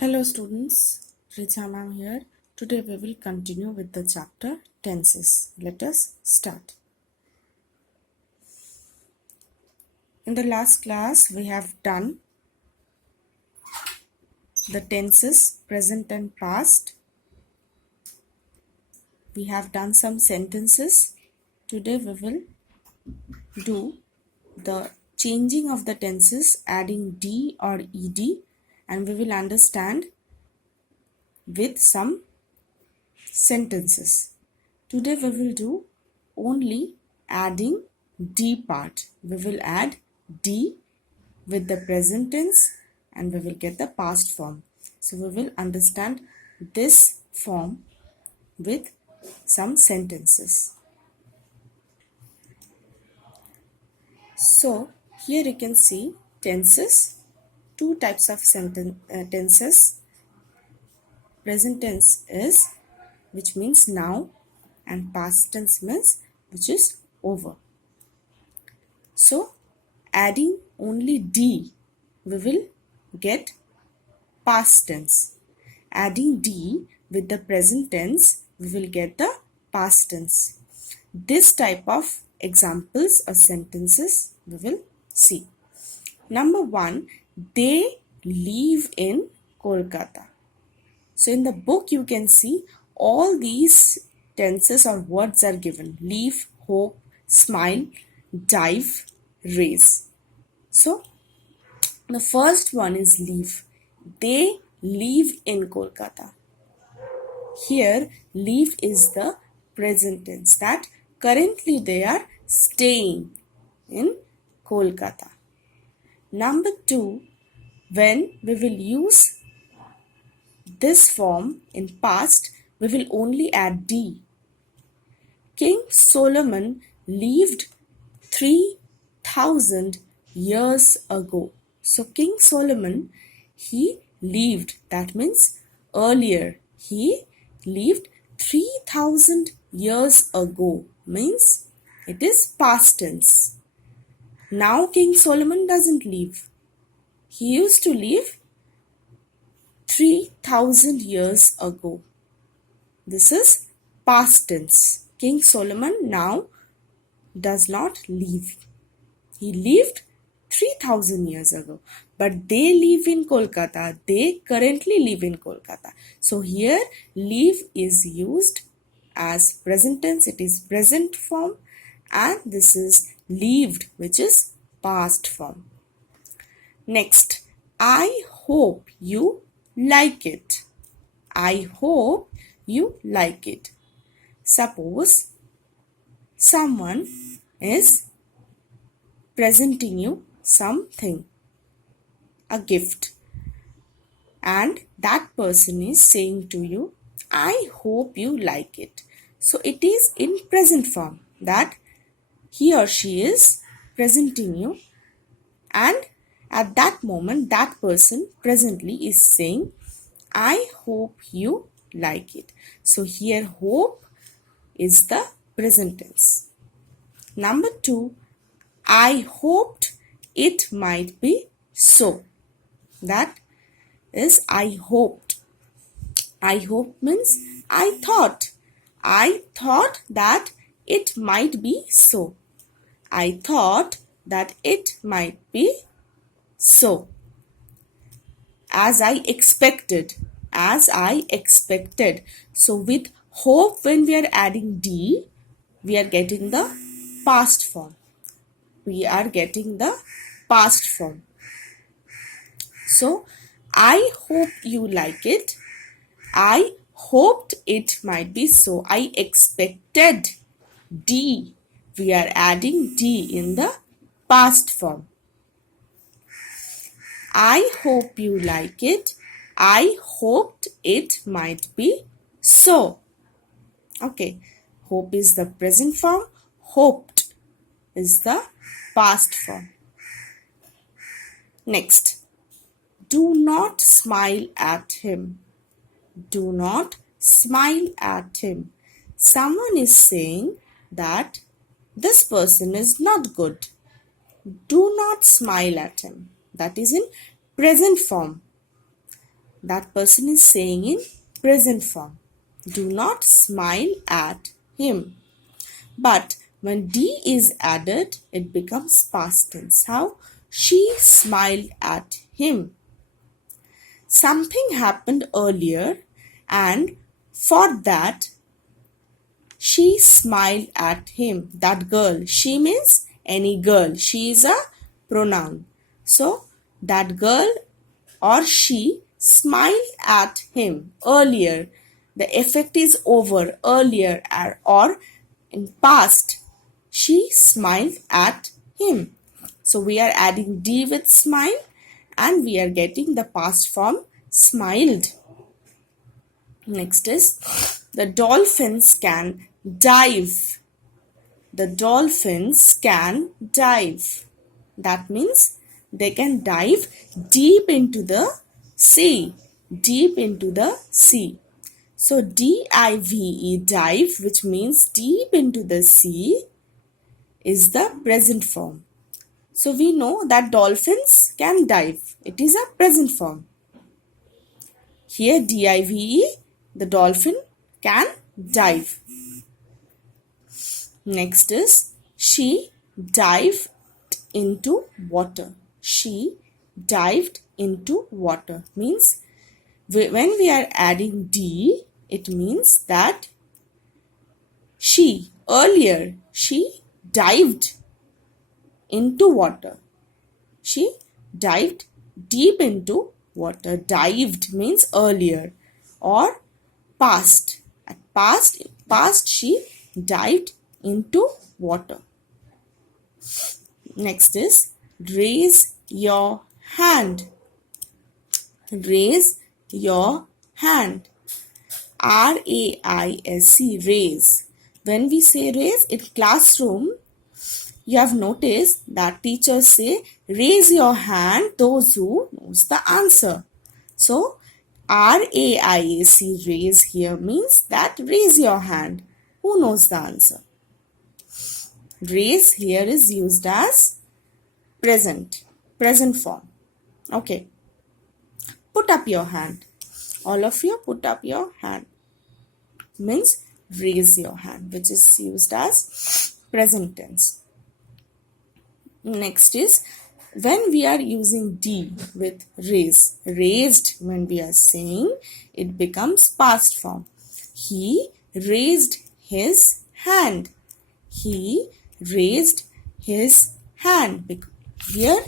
Hello students, Richa ma'am here. Today we will continue with the chapter tenses. Let us start. In the last class we have done the tenses present and past. We have done some sentences. Today we will do the changing of the tenses, adding D or ED, and we will understand with some sentences. Today we will do only adding D part. We will add D with the present tense and we will get the past form. So we will understand this form with some sentences. So here you can see tenses, two types of tenses. Present tense is which means now, and past tense means which is over. So adding only D, we will get past tense. Adding D with the present tense, we will get the past tense. This type of examples or sentences we will see. Number 1, they live in Kolkata. So in the book you can see all these tenses or words are given. Live, hope, smile, dive, raise. So the first one is live. They live in Kolkata. Here live is the present tense, that currently they are staying in Kolkata. Number 2, when we will use this form in past, we will only add D. King Solomon lived 3,000 years ago. So King Solomon, he lived, that means earlier. He lived 3,000 years ago, means it is past tense. Now King Solomon doesn't live. He used to live 3,000 years ago. This is past tense. King Solomon now does not live. He lived 3,000 years ago. But they live in Kolkata. They currently live in Kolkata. So here live is used as present tense. It is present form. And this is lived, which is past form. Next, I hope you like it. I hope you like it. Suppose someone is presenting you something, a gift, and that person is saying to you, I hope you like it. So it is in present form, that he or she is presenting you, and at that moment that person presently is saying, I hope you like it. So here hope is the present tense. Number 2, I hoped it might be so. That is I hoped. I hope means I thought. I thought that it might be so. I thought that it might be so. As I expected. As I expected. So with hope, when we are adding D, we are getting the past form. We are getting the past form. So I hope you like it. I hoped it might be so. I expected D. We are adding D in the past form. I hope you like it. I hoped it might be so. Okay. Hope is the present form. Hoped is the past form. Next. Do not smile at him. Do not smile at him. Someone is saying that this person is not good. Do not smile at him. That is in present form. That person is saying in present form. Do not smile at him. But when D is added, it becomes past tense. How? She smiled at him. Something happened earlier, and for that, she smiled at him. That girl. She means any girl. She is a pronoun. So, that girl or she smiled at him earlier. The effect is over earlier or in past. She smiled at him. So we are adding D with smile and we are getting the past form smiled. Next is the dolphins can dive. The dolphins can dive. That means they can dive deep into the sea. Deep into the sea. So D-I-V-E, dive, which means deep into the sea, is the present form. So we know that dolphins can dive. It is a present form. Here D-I-V-E, the dolphin can dive. Next is she dived into water. She dived into water means when we are adding D, it means that she earlier she dived into water. She dived deep into water. Dived means earlier or past. At past she dived into water. Next is raise your hand. Raise your hand. R-A-I-S-E, raise. When we say raise in classroom, you have noticed that teachers say raise your hand those who knows the answer. So R-A-I-S-E, raise here means that raise your hand who knows the answer. Raise here is used as present form. Okay. Put up your hand. All of you put up your hand. Means raise your hand, which is used as present tense. Next is when we are using D with raise. Raised, when we are saying, it becomes past form. He raised his hand. He raised his hand. Here,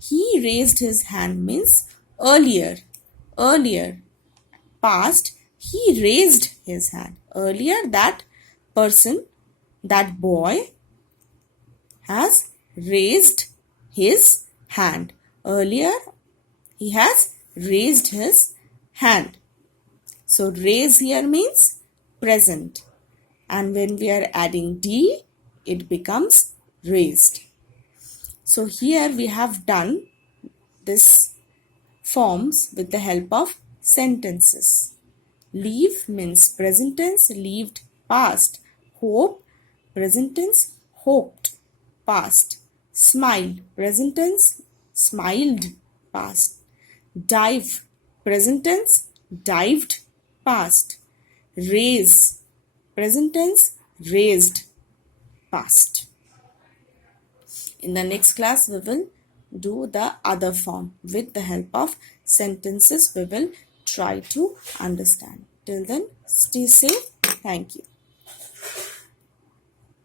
he raised his hand means earlier. Past, he raised his hand. Earlier, that person, that boy has raised his hand. Earlier, he has raised his hand. So, raise here means present. And when we are adding D, it becomes raised. So, here we have done this forms with the help of sentences. Leave means present tense, lived past. Hope, present tense, hoped past. Smile, present tense, smiled past. Dive, present tense, dived past. Raise, present tense, raised past. In the next class, we will do the other form. With the help of sentences, we will try to understand. Till then, stay safe. Thank you.